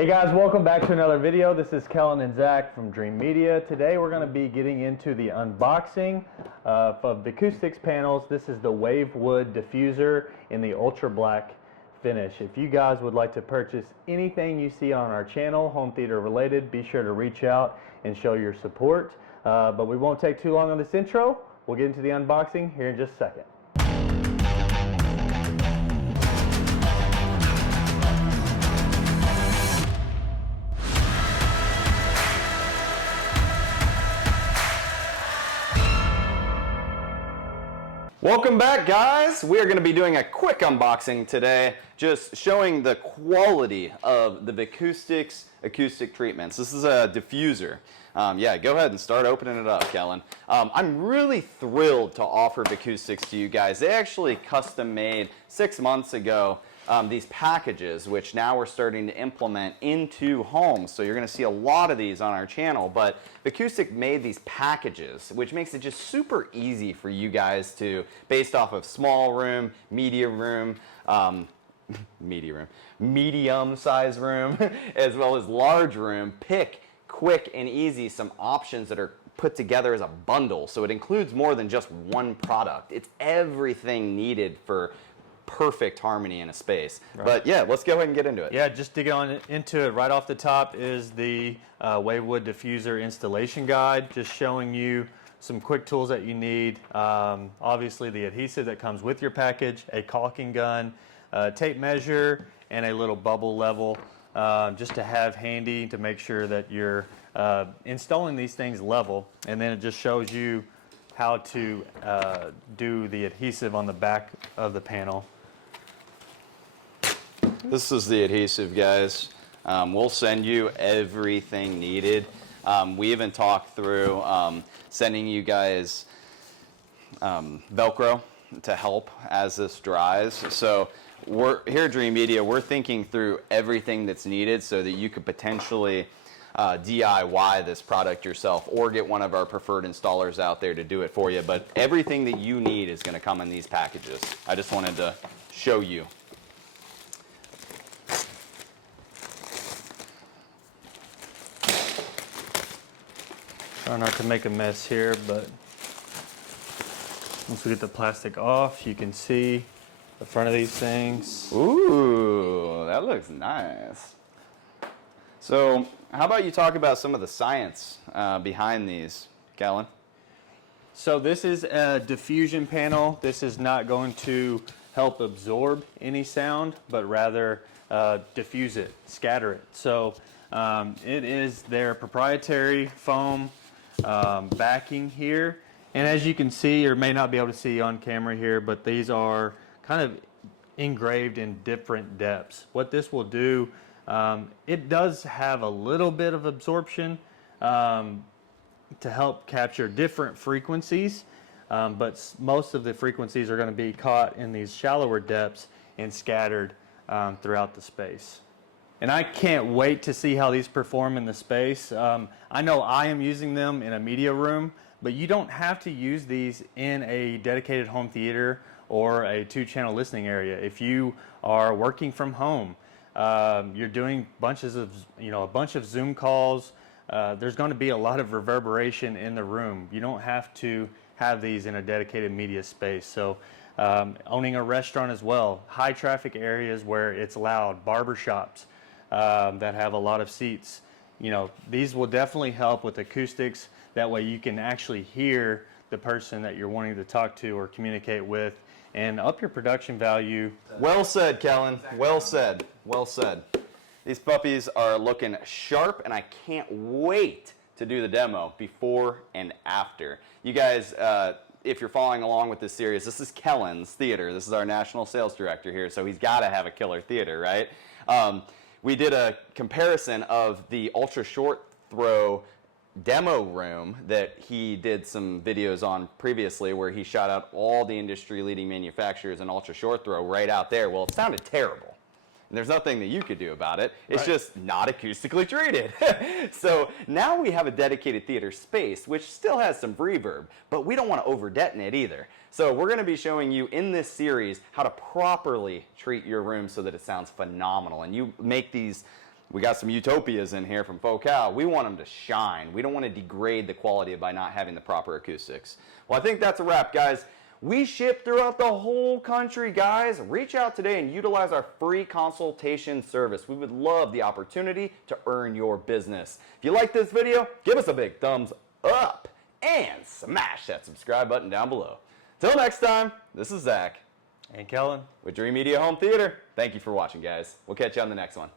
Hey guys, welcome back to another video. This is Kellen and Zach from Dream Media. Today we're going to be getting into the unboxing of Vicoustic panels. This is the Wavewood Diffusor in the ultra black finish. If you guys would like to purchase anything you see on our channel, home theater related, be sure to reach out and show your support. But we won't take too long on this intro. We'll get into the unboxing here in just a second. Welcome back, guys. We are going to be doing a quick unboxing today, just showing the quality of the Vicoustic acoustic treatments. This is a diffuser. Yeah, go ahead and start opening it up, Kellen. I'm really thrilled to offer Vicoustics to you guys. They actually custom made 6 months ago these packages, which now we're starting to implement into homes. So you're going to see a lot of these on our channel. But Vicoustic made these packages, which makes it just super easy for you guys to, based off of small room, medium size room, as well as large room, pick quick and easy some options that are put together as a bundle. So it includes more than just one product. It's everything needed for perfect harmony in a space. Right. But yeah, let's go ahead and get into it. Yeah, just digging on into it, right off the top is the Wavewood Diffuser installation guide, just showing you some quick tools that you need. Obviously the adhesive that comes with your package, a caulking gun, tape measure, and a little bubble level just to have handy to make sure that you're installing these things level. And then it just shows you how to do the adhesive on the back of the panel. This is the adhesive, guys. We'll send you everything needed. We even talked through sending you guys Velcro to help as this dries. So we're here at Dream Media, we're thinking through everything that's needed so that you could potentially DIY this product yourself or get one of our preferred installers out there to do it for you. But everything that you need is going to come in these packages. I just wanted to show you. Try not to make a mess here, but once we get the plastic off, you can see the front of these things. Ooh, that looks nice. So how about you talk about some of the science behind these, Kellen? So this is a diffusion panel. This is not going to help absorb any sound, but rather diffuse it, scatter it. So it is their proprietary foam backing here. And as you can see, or may not be able to see on camera here, but these are kind of engraved in different depths. What this will do, it does have a little bit of absorption to help capture different frequencies, but most of the frequencies are going to be caught in these shallower depths and scattered throughout the space. And I can't wait to see how these perform in the space. I know I am using them in a media room, but you don't have to use these in a dedicated home theater or a 2-channel listening area. If you are working from home, you're doing bunches of, a bunch of Zoom calls, there's going to be a lot of reverberation in the room. You don't have to have these in a dedicated media space. So owning a restaurant as well, high traffic areas where it's loud, barber shops that have a lot of seats, these will definitely help with acoustics. That way you can actually hear the person that you're wanting to talk to or communicate with and up your production value. Well said, Kellen. Well said. Well said. These puppies are looking sharp, and I can't wait to do the demo before and after. You guys, if you're following along with this series, this is Kellen's theater. This is our national sales director here, so he's got to have a killer theater, right? We did a comparison of the ultra short throw demo room that he did some videos on previously, where he shot out all the industry leading manufacturers in ultra short throw right out there. Well, it sounded terrible. And there's nothing that you could do about it. It's just not acoustically treated. So now we have a dedicated theater space, which still has some reverb, but we don't want to over detonate either. So we're going to be showing you in this series how to properly treat your room so that it sounds phenomenal. And you make these We got some Utopias in here from Focal. We want them to shine. We don't want to degrade the quality by not having the proper acoustics. Well, I think that's a wrap, guys. We ship throughout the whole country, guys. Reach out today and utilize our free consultation service. We would love the opportunity to earn your business. If you like this video, give us a big thumbs up and smash that subscribe button down below. Till next time, this is Zach And Kellen. with Dream Media Home Theater. Thank you for watching, guys. We'll catch you on the next one.